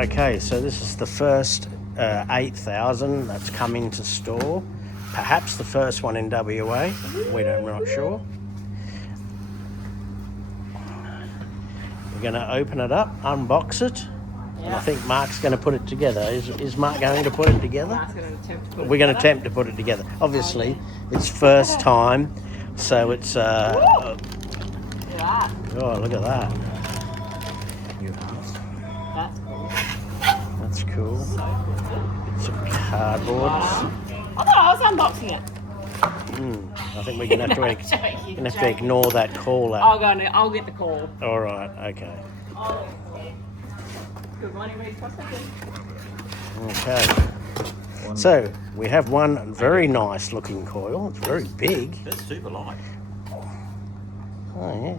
Okay, so this is the first 8,000 that's come into store. Perhaps the first one in WA. We're not sure. We're going to open it up, unbox it, and I think Mark's going to put it together. Is Mark going to put it together? Mark's going to attempt to put it We're going to together. attempt to put it together. Obviously, it's first time, so it's... Look at that. Oh, look at that. That's cool. That's cool. So cool. Some cardboard. I thought I was unboxing it. I think we're going to have to ignore that call out. I'll get the call. All right, okay. Good morning, Reece. What's happening? Okay. So, we have one very nice looking coil. It's very big. That's super light. Oh, yeah.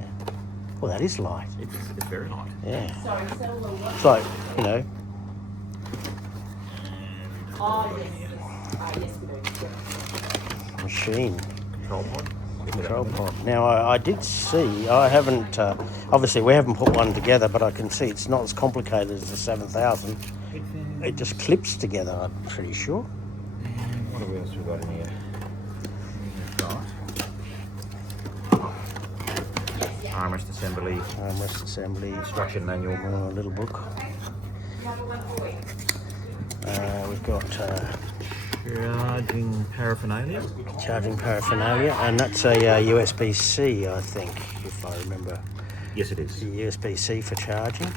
Well, that is light. It's very light. Yeah. Sorry, settle the what? It's like, you know, Oh, yes. Yes, we do. machine. Control pod. Control pod. Now, I did see, I haven't, obviously we haven't put one together, but I can see it's not as complicated as the 7,000. It just clips together, I'm pretty sure. What else we got in here? Armrest assembly. Armrest assembly. Instruction manual. A little book. We've got Charging paraphernalia. charging paraphernalia, and that's a USB-C, I think, if I remember. Yes, it is. USB-C for charging.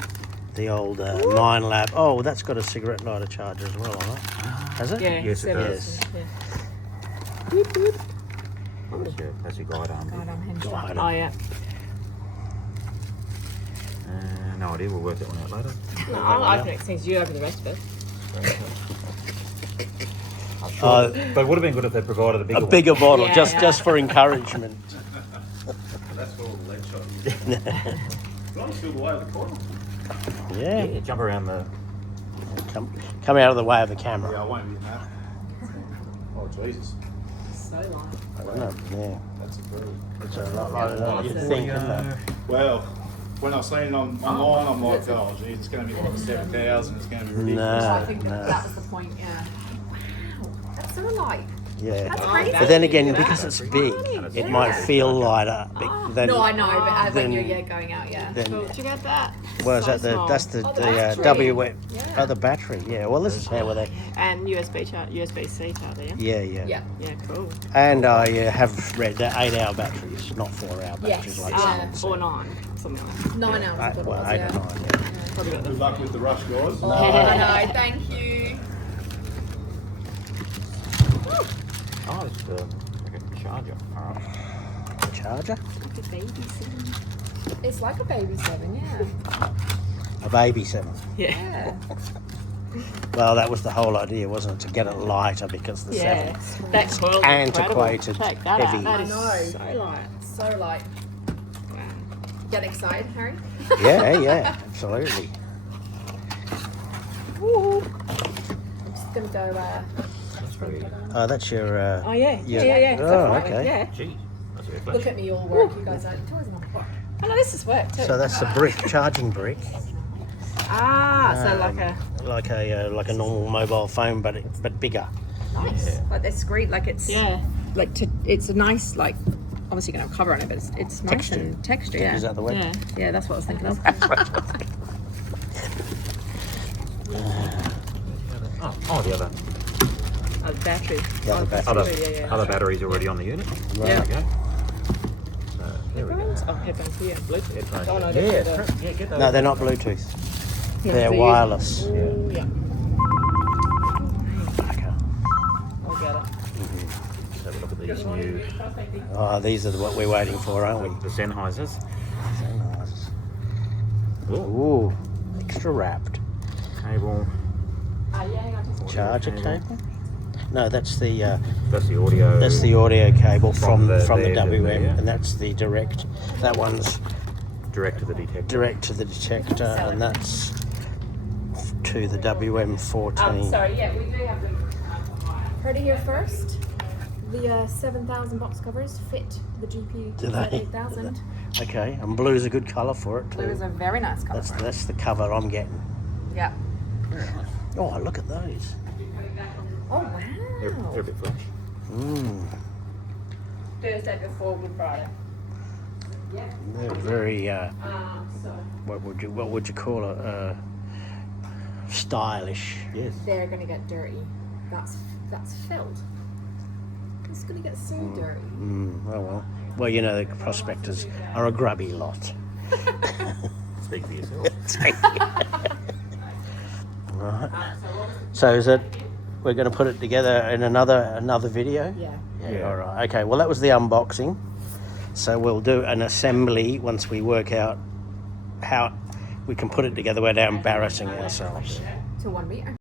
The old Minelab. Oh, that's got a cigarette lighter charger as well on it. Has it? Yeah, Yes, it yes. does. That's your guide arm. God, I'm hinge Guide. Oh, yeah. No idea. We'll work that one out later. I can exchange you over the rest of it. I'm sure but it would have been good if they provided a bigger A one. bigger bottle, Yeah, just for encouragement. That's for all the lead shot. Can I still the way of the coil? Yeah. Yeah, jump around the... Come out of the way of the Yeah, camera. I won't be in that. Oh, Jesus. So light. I don't know. Yeah. That's approved. It's a lot lighter than you think, isn't it? Well, when I seen it online, I'm like, oh, geez, it's going to be like 7,000. It's going to be ridiculous. I think No. that was the point, yeah. Wow, that's so light. Yeah. That's crazy. But then again, Look at because that. it's big, Yeah. it might feel lighter. Than, No, I know, but when then- you're going out, yeah. then- Cool. Check out that. Well, is So that small. that's the battery. W Yeah. oh, the battery? Yeah. Well, this is how they. And USB-C charger, yeah? Yeah, yeah. Yeah. Yeah, cool. And I have read that 8-hour batteries, not 4-hour batteries Yes, like yeah. some. Or 9, something like that. 9 hours. I thought it Well, was, 8 yeah. or 9. Yeah. Probably got Good luck with the rush, guys. Oh, no, thank you. Oh, it's like a charger. All right. Charger? like a baby seat. It's like a baby 7, yeah. A baby 7. Yeah. Yeah. Well, that was the whole idea, wasn't it? To get it lighter because the Yeah. 7. That coil's Antiquated, incredible. Check that out. heavy. That I is know. so light. So light. Wow. Get excited, Harry? Yeah, yeah, absolutely. I'm just going to go... That's pretty... Oh, that's your. Oh, yeah. your- Yeah. Oh, That's okay. Yeah. Gee, that's a bit Look flash. at me all work. You guys are toys not work. Oh, no, this is work too. So that's the brick, charging brick. so like a... Like a normal mobile phone, but bigger. Nice. Yeah. Like they're discreet. Like it's... Yeah. It's a nice, like... Obviously going to have a cover on it, but it's nice Texture. and texture, yeah. Is that the way? Yeah. Yeah, that's what I was thinking of. Oh, the other Battery. The other battery. Yeah. other batteries already on the unit. Right. There we go. So, there we go. Headphones? Oh, headphones here. Bluetooth. Headphones. Oh, no, Yeah, that's yeah, get those. No, they're not Bluetooth. They're they're wireless. Oh, yeah. Okay. I'll get it. Let's have a look at these new Oh, these are what we're waiting for, aren't we? the Sennheisers. So nice. Ooh, Ooh, extra wrapped. cable. Yeah, hang on. Just... Charger cable? No, that's the That's the audio. audio cable from the there to WM, there, yeah. and that's the direct. That one's direct to the detector. direct to the detector, and that's to the WM14. Sorry, yeah, we do have them. Heard it here first. The 7,000 box covers fit the GP Do they? 8000. Okay, and blue's a good colour for it too. Blue is a very nice colour. That's the cover I'm getting. Yeah. Oh, look at those. Oh wow. They're a bit fresh. Mm, Thursday before Good Friday. they're very. What would you call it? Stylish. Yes. They're gonna get dirty. That's felt. It's gonna get so dirty. Oh well. Well, you know, the prospectors are a grubby lot. Speak for yourself. Right. So is it? We're going to put it together in another video. Yeah. Yeah. All right. Okay. Well, that was the unboxing. So we'll do an assembly once we work out how we can put it together without embarrassing ourselves. To 1 meter.